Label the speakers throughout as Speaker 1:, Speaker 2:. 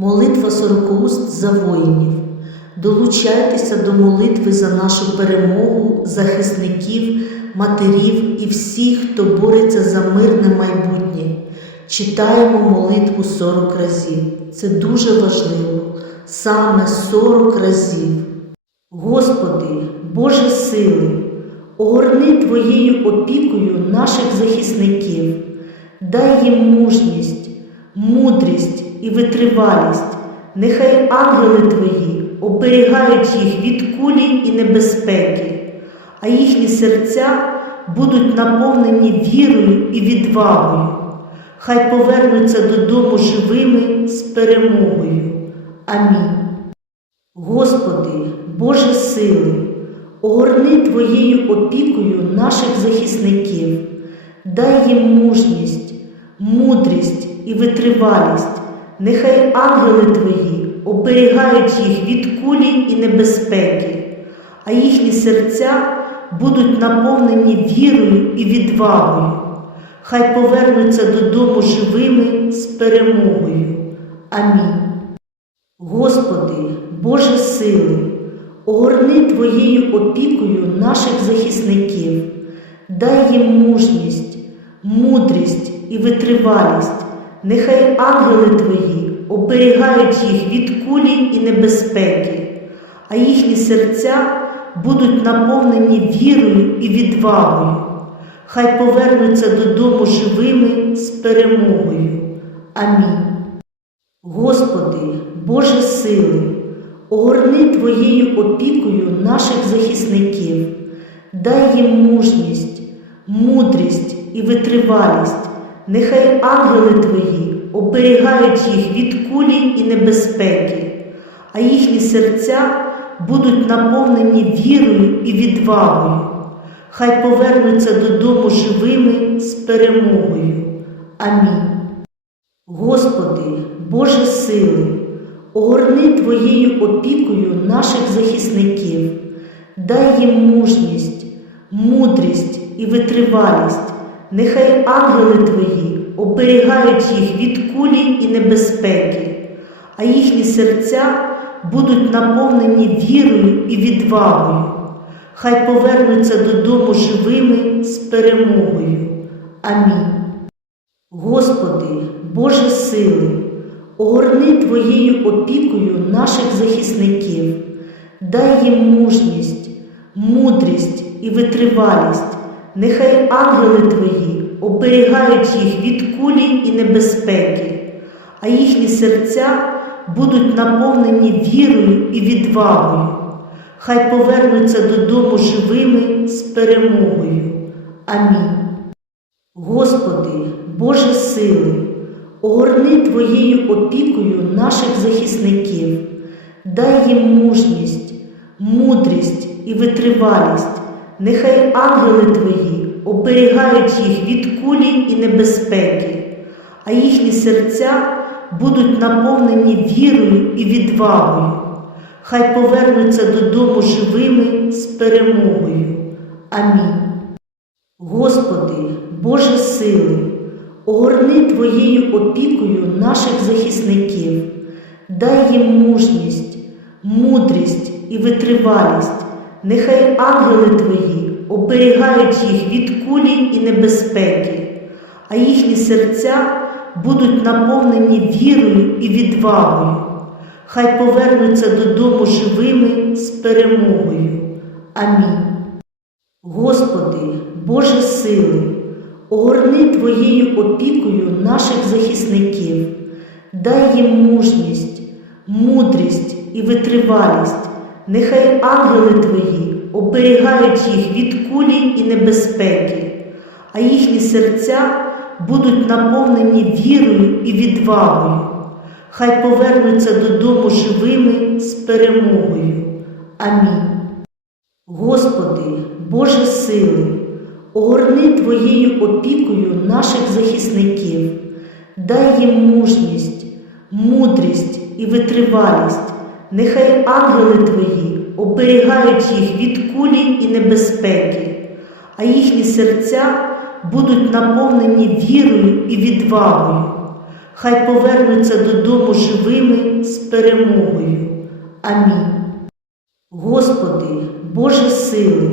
Speaker 1: Молитва сорокауст за воїнів. Долучайтеся до молитви за нашу перемогу, захисників, матерів і всіх, хто бореться за мирне майбутнє. Читаємо молитву 40 разів. Це дуже важливо. Саме 40 разів. Господи, Боже сили, огорни Твоєю опікою наших захисників, дай їм мужність, мудрість і витривалість. Нехай ангели Твої оберігають їх від кулі і небезпеки, а їхні серця будуть наповнені вірою і відвагою. Хай повернуться додому живими з перемогою. Амінь. Господи, Боже сили, огорни Твоєю опікою наших захисників, дай їм мужність, мудрість і витривалість. Нехай ангели Твої оберігають їх від кулі і небезпеки, а їхні серця будуть наповнені вірою і відвагою. Хай повернуться додому живими з перемогою. Амінь. Господи, Боже сили, огорни Твоєю опікою наших захисників, дай їм мужність, мудрість і витривалість. Нехай ангели Твої оберігають їх від кулі і небезпеки, а їхні серця будуть наповнені вірою і відвагою. Хай повернуться додому живими з перемогою. Амінь. Господи, Боже сили, огорни Твоєю опікою наших захисників, дай їм мужність, мудрість і витривалість. Нехай ангели Твої оберігають їх від кулі і небезпеки, а їхні серця будуть наповнені вірою і відвагою. Хай повернуться додому живими з перемогою. Амінь. Господи, Боже сили, огорни Твоєю опікою наших захисників, дай їм мужність, мудрість і витривалість. Нехай ангели Твої оберігають їх від кулі і небезпеки, а їхні серця будуть наповнені вірою і відвагою. Хай повернуться додому живими з перемогою. Амінь. Господи, Боже сили, огорни Твоєю опікою наших захисників, дай їм мужність, мудрість і витривалість. Нехай ангели Твої оберігають їх від кулі і небезпеки, а їхні серця будуть наповнені вірою і відвагою. Хай повернуться додому живими з перемогою. Амінь. Господи, Боже сили, огорни Твоєю опікою наших захисників, дай їм мужність, мудрість і витривалість. Нехай ангели Твої оберігають їх від кулі і небезпеки, а їхні серця будуть наповнені вірою і відвагою. Хай повернуться додому живими з перемогою. Амінь. Господи, Боже сили, огорни Твоєю опікою наших захисників, дай їм мужність, мудрість і витривалість. Нехай ангели Твої оберігають їх від кулі і небезпеки, а їхні серця будуть наповнені вірою і відвагою. Хай повернуться додому живими з перемогою. Амінь. Господи, Боже сили, огорни Твоєю опікою наших захисників, дай їм мужність, мудрість і витривалість. Нехай ангели Твої оберігають їх від кулі і небезпеки, а їхні серця будуть наповнені вірою і відвагою. Хай повернуться додому живими з перемогою. Амінь. Господи, Боже сили, огорни Твоєю опікою наших захисників, дай їм мужність, мудрість і витривалість. Нехай ангели Твої оберігають їх від кулі і небезпеки, а їхні серця будуть наповнені вірою і відвагою. хай повернуться додому живими з перемогою. Амінь. Господи, Боже сили,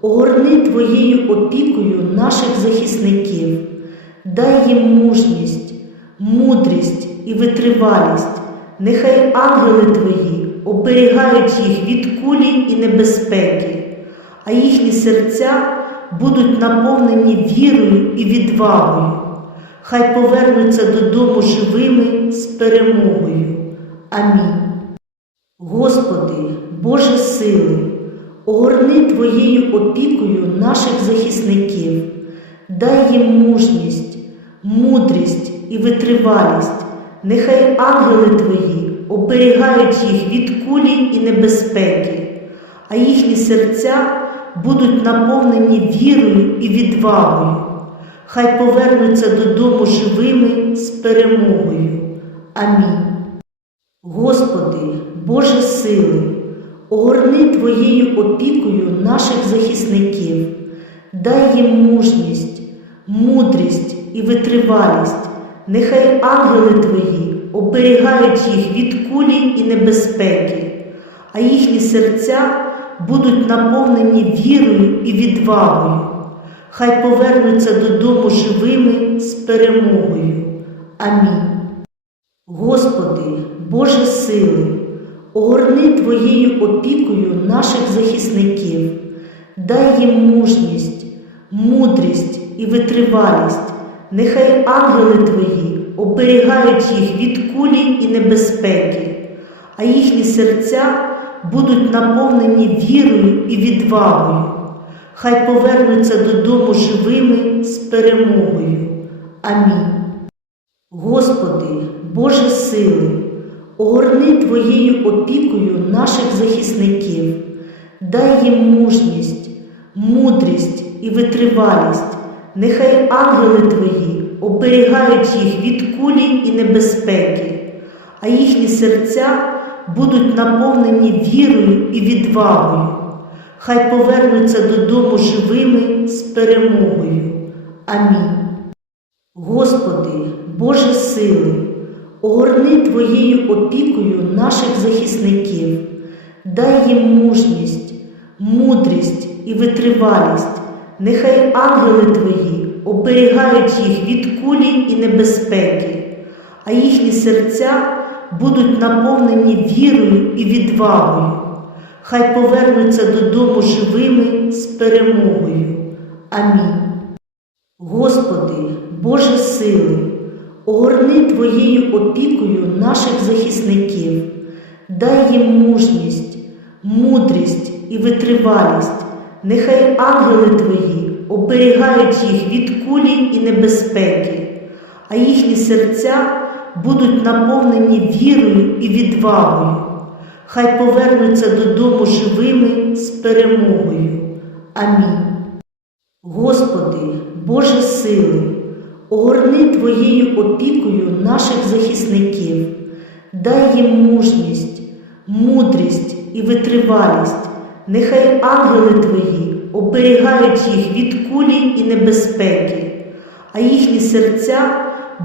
Speaker 1: огорни Твоєю опікою наших захисників, дай їм мужність, мудрість і витривалість. Нехай ангели Твої оберігають їх від кулі і небезпеки, а їхні серця будуть наповнені вірою і відвагою. Хай повернуться додому живими з перемогою. Амінь. Господи, Боже сили, огорни Твоєю опікою наших захисників, дай їм мужність, мудрість і витривалість. Нехай ангели Твої оберігають їх від кулі і небезпеки, а їхні серця будуть наповнені вірою і відвагою. Хай повернуться додому живими з перемогою. Амінь. Господи, Боже сили, огорни Твоєю опікою наших захисників, дай їм мужність, мудрість і витривалість. Нехай ангели Твої оберігають їх від кулі і небезпеки, а їхні серця будуть наповнені вірою і відвагою. Хай повернуться додому живими з перемогою. Амінь. Господи, Боже сили, огорни Твоєю опікою наших захисників, дай їм мужність, мудрість і витривалість. Нехай ангели Твої оберігають їх від кулі і небезпеки, а їхні серця будуть наповнені вірою і відвагою. Хай повернуться додому живими з перемогою. Амінь. Господи, Боже сили, огорни Твоєю опікою наших захисників, дай їм мужність, мудрість і витривалість. Нехай ангели Твої оберігають їх від кулі і небезпеки, а їхні серця будуть наповнені вірою і відвагою. Хай повернуться додому живими з перемогою. Амінь. Господи, Боже сили, огорни Твоєю опікою наших захисників, дай їм мужність, мудрість і витривалість. Нехай ангели Твої оберігають їх від кулі і небезпеки, а їхні серця будуть наповнені вірою і відвагою. Хай повернуться додому живими з перемогою. Амінь. Господи, Боже сили, огорни Твоєю опікою наших захисників, дай їм мужність, мудрість і витривалість. Нехай ангели Твої оберігають їх від кулі і небезпеки, а їхні серця будуть наповнені вірою і відвагою. Хай повернуться додому живими з перемогою. Амінь. Господи, Боже сили, огорни Твоєю опікою наших захисників, дай їм мужність, мудрість і витривалість. Нехай ангели Твої оберігають їх від кулі і небезпеки, а їхні серця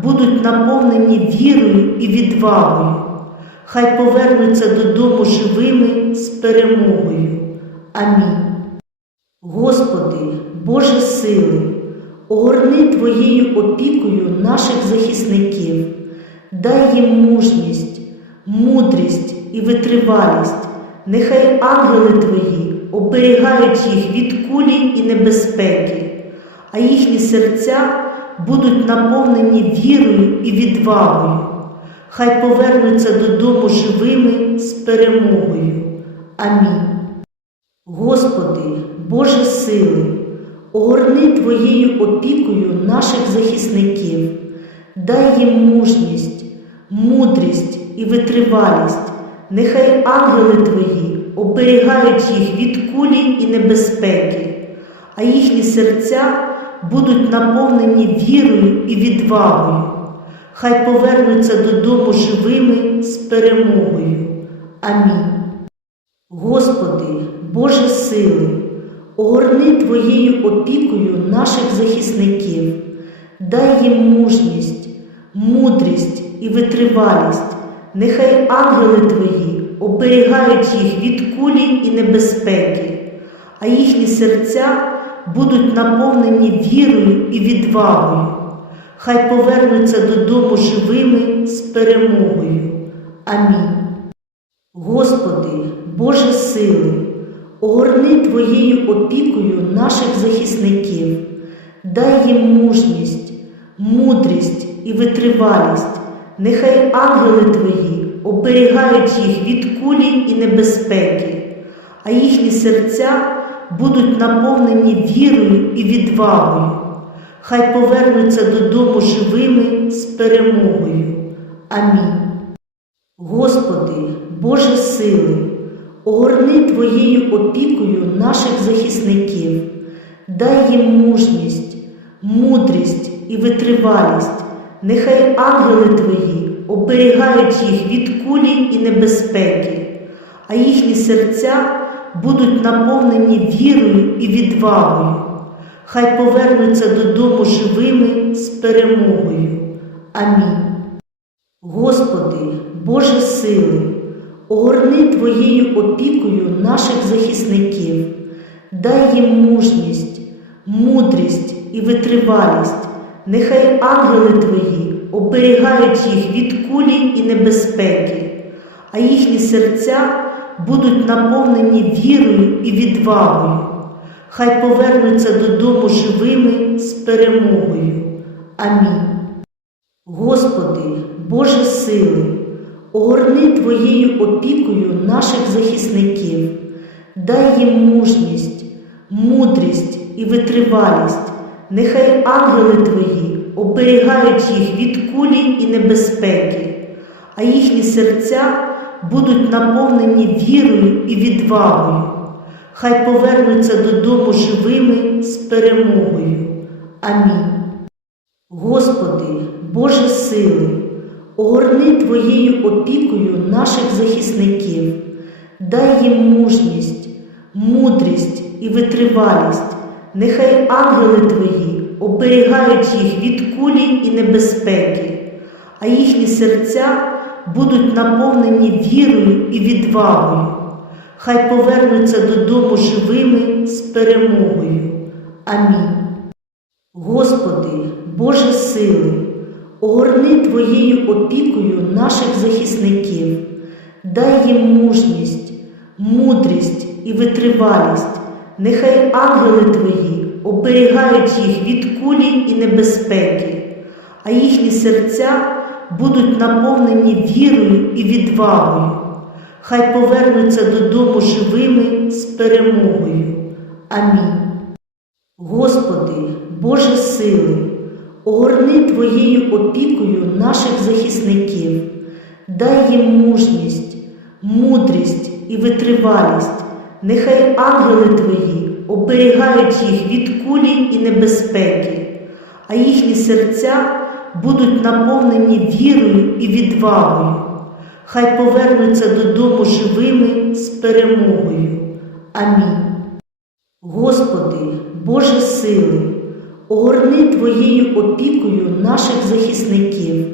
Speaker 1: будуть наповнені вірою і відвагою. Хай повернуться додому живими з перемогою. Амінь. Господи, Боже сили, огорни Твоєю опікою наших захисників, дай їм мужність, мудрість і витривалість. Нехай ангели Твої оберігають їх від кулі і небезпеки, а їхні серця будуть наповнені вірою і відвагою. Хай повернуться додому живими з перемогою. Амінь. Господи, Боже сили, огорни Твоєю опікою наших захисників, дай їм мужність, мудрість і витривалість. Нехай ангели Твої оберігають їх від кулі і небезпеки, а їхні серця будуть наповнені вірою і відвагою. Хай повернуться додому живими з перемогою. Амінь. Господи, Боже сили, огорни Твоєю опікою наших захисників, дай їм мужність, мудрість і витривалість. Нехай ангели твої оберігають їх від кулі і небезпеки, а їхні серця будуть наповнені вірою і відвагою. Хай повернуться додому живими з перемогою. Амінь. Господи, Боже сили, огорни Твоєю опікою наших захисників, дай їм мужність, мудрість і витривалість. Нехай ангели Твої оберігають їх від кулі і небезпеки, а їхні серця будуть наповнені вірою і відвагою. Хай повернуться додому живими з перемогою. Амінь. Господи, Боже сили, огорни Твоєю опікою наших захисників, дай їм мужність, мудрість і витривалість. Нехай ангели Твої оберігають їх від кулі і небезпеки, а їхні серця будуть наповнені вірою і відвагою. Хай повернуться додому живими з перемогою. Амінь. Господи, Боже сили, огорни Твоєю опікою наших захисників, дай їм мужність, мудрість і витривалість. Нехай ангели Твої оберігають їх від кулі і небезпеки, а їхні серця будуть наповнені вірою і відвагою. Хай повернуться додому живими з перемогою. Амінь. Господи, Боже сили, огорни Твоєю опікою наших захисників, дай їм мужність, мудрість і витривалість. Нехай ангели Твої оберігають їх від кулі і небезпеки, а їхні серця будуть наповнені вірою і відвагою. Хай повернуться додому живими з перемогою. Амінь. Господи, Боже сили, огорни Твоєю опікою наших захисників, дай їм мужність, мудрість і витривалість. Нехай ангели Твої оберігають їх від кулі і небезпеки, а їхні серця будуть наповнені вірою і відвагою. Хай повернуться додому живими з перемогою. Амінь. Господи, Боже сили, огорни Твоєю опікою наших захисників, дай їм мужність, мудрість і витривалість. Нехай ангели Твої оберігають їх від кулі і небезпеки, а їхні серця будуть наповнені вірою і відвагою. Хай повернуться додому живими з перемогою. Амінь. Господи, Боже сили, огорни Твоєю опікою наших захисників, дай їм мужність, мудрість і витривалість. Нехай ангели Твої оберігають їх від кулі і небезпеки, а їхні серця будуть наповнені вірою і відвагою. Хай повернуться додому живими з перемогою. Амінь. Господи, Боже сили, огорни Твоєю опікою наших захисників,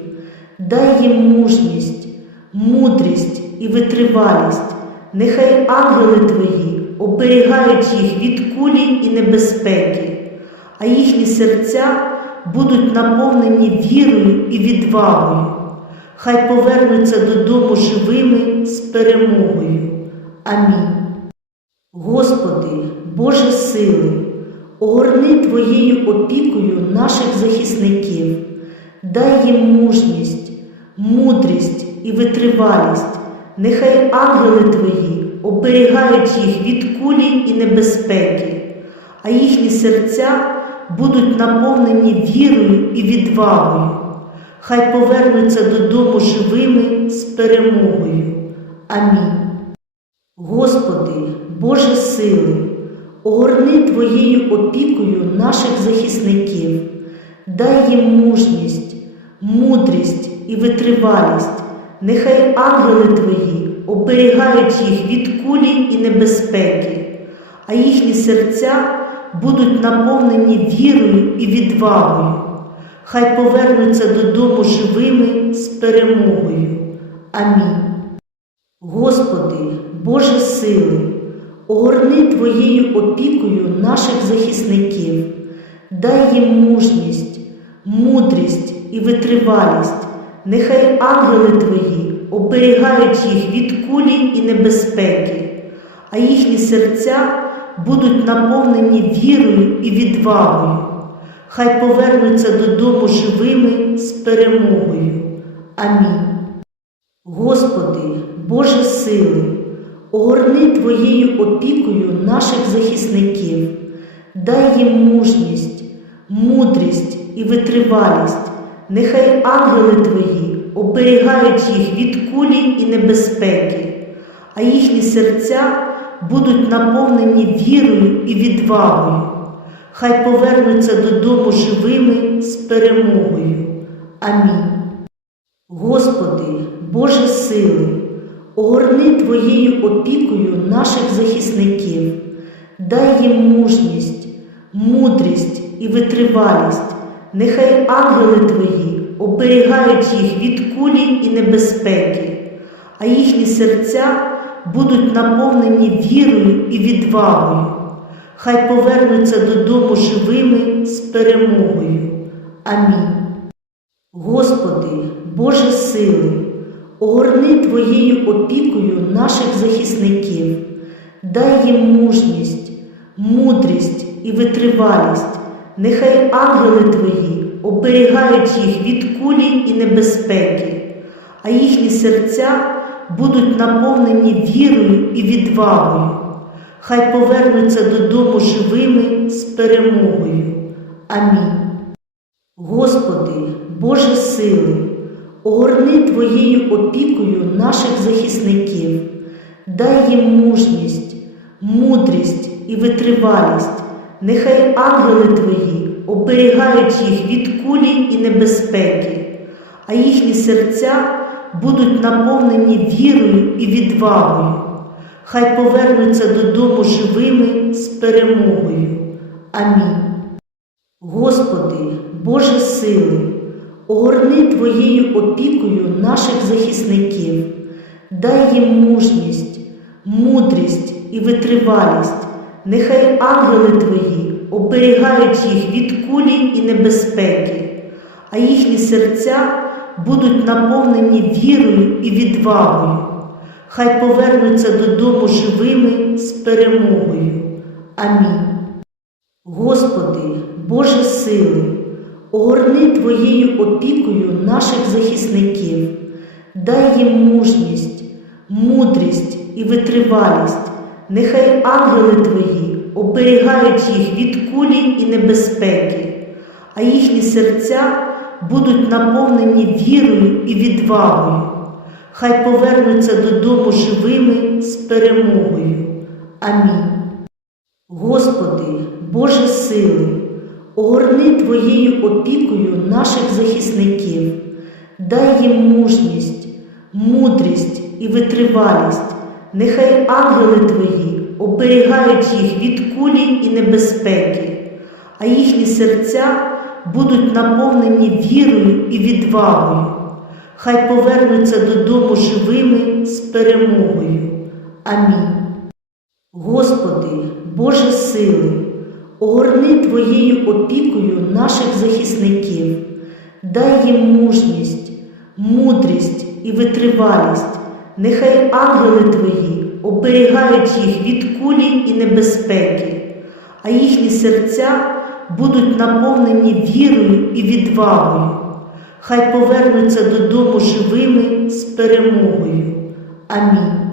Speaker 1: дай їм мужність, мудрість і витривалість. Нехай ангели Твої оберігають їх від кулі і небезпеки, а їхні серця будуть наповнені вірою і відвагою. Хай повернуться додому живими з перемогою. Амінь. Господи, Боже сили, огорни Твоєю опікою наших захисників, дай їм мужність, мудрість і витривалість. Нехай ангели Твої оберігають їх від кулі і небезпеки, а їхні серця будуть наповнені вірою і відвагою. Хай повернуться додому живими з перемогою. Амінь. Господи, Боже сили, огорни Твоєю опікою наших захисників, дай їм мужність, мудрість і витривалість. Нехай ангели Твої оберігають їх від кулі і небезпеки, а їхні серця будуть наповнені вірою і відвагою. хай повернуться додому живими з перемогою. Амінь. Господи, Боже сили, огорни Твоєю опікою наших захисників, дай їм мужність, мудрість і витривалість. Нехай ангели Твої оберігають їх від кулі і небезпеки, а їхні серця будуть наповнені вірою і відвагою. Хай повернуться додому живими з перемогою. Амінь. Господи, Боже сили, огорни Твоєю опікою наших захисників, дай їм мужність, мудрість і витривалість. Нехай ангели Твої оберігають їх від кулі і небезпеки, а їхні серця будуть наповнені вірою і відвагою. Хай повернуться додому живими з перемогою. Амінь. Господи, Боже сили, огорни Твоєю опікою наших захисників, дай їм мужність, мудрість і витривалість. Нехай ангели Твої оберігають їх від кулі і небезпеки, а їхні серця будуть наповнені вірою і відвагою. Хай повернуться додому живими з перемогою. Амінь. Господи, Боже сили, огорни Твоєю опікою наших захисників, дай їм мужність, мудрість і витривалість. Нехай ангели Твої оберігають їх від кулі і небезпеки, а їхні серця будуть наповнені вірою і відвагою. Хай повернуться додому живими з перемогою. Амінь. Господи, Боже сили, огорни Твоєю опікою наших захисників, дай їм мужність, мудрість і витривалість. Нехай ангели Твої оберігають їх від кулі і небезпеки, а їхні серця будуть наповнені вірою і відвагою. Хай повернуться додому живими з перемогою. Амінь. Господи, Боже сили, огорни Твоєю опікою наших захисників, дай їм мужність, мудрість і витривалість. Нехай ангели Твої оберігають їх від кулі і небезпеки, а їхні серця будуть наповнені вірою і відвагою. Хай повернуться додому живими з перемогою. Амінь. Господи, Боже сили, огорни Твоєю опікою наших захисників, дай їм мужність, мудрість і витривалість. Нехай ангели Твої оберігають їх від кулі і небезпеки, а їхні серця будуть наповнені вірою і відвагою. Хай повернуться додому живими з перемогою. Амінь. Господи, Боже сили, огорни Твоєю опікою наших захисників, дай їм мужність, мудрість і витривалість. Нехай ангели Твої оберігають їх від кулі і небезпеки, а їхні серця будуть наповнені вірою і відвагою. Хай повернуться додому живими з перемогою. Амінь. Господи, Боже сили, огорни Твоєю опікою наших захисників, дай їм мужність, мудрість і витривалість. Нехай ангели Твої оберігають їх від кулі і небезпеки, а їхні серця будуть наповнені вірою і відвагою. Хай повернуться додому живими з перемогою. Амінь.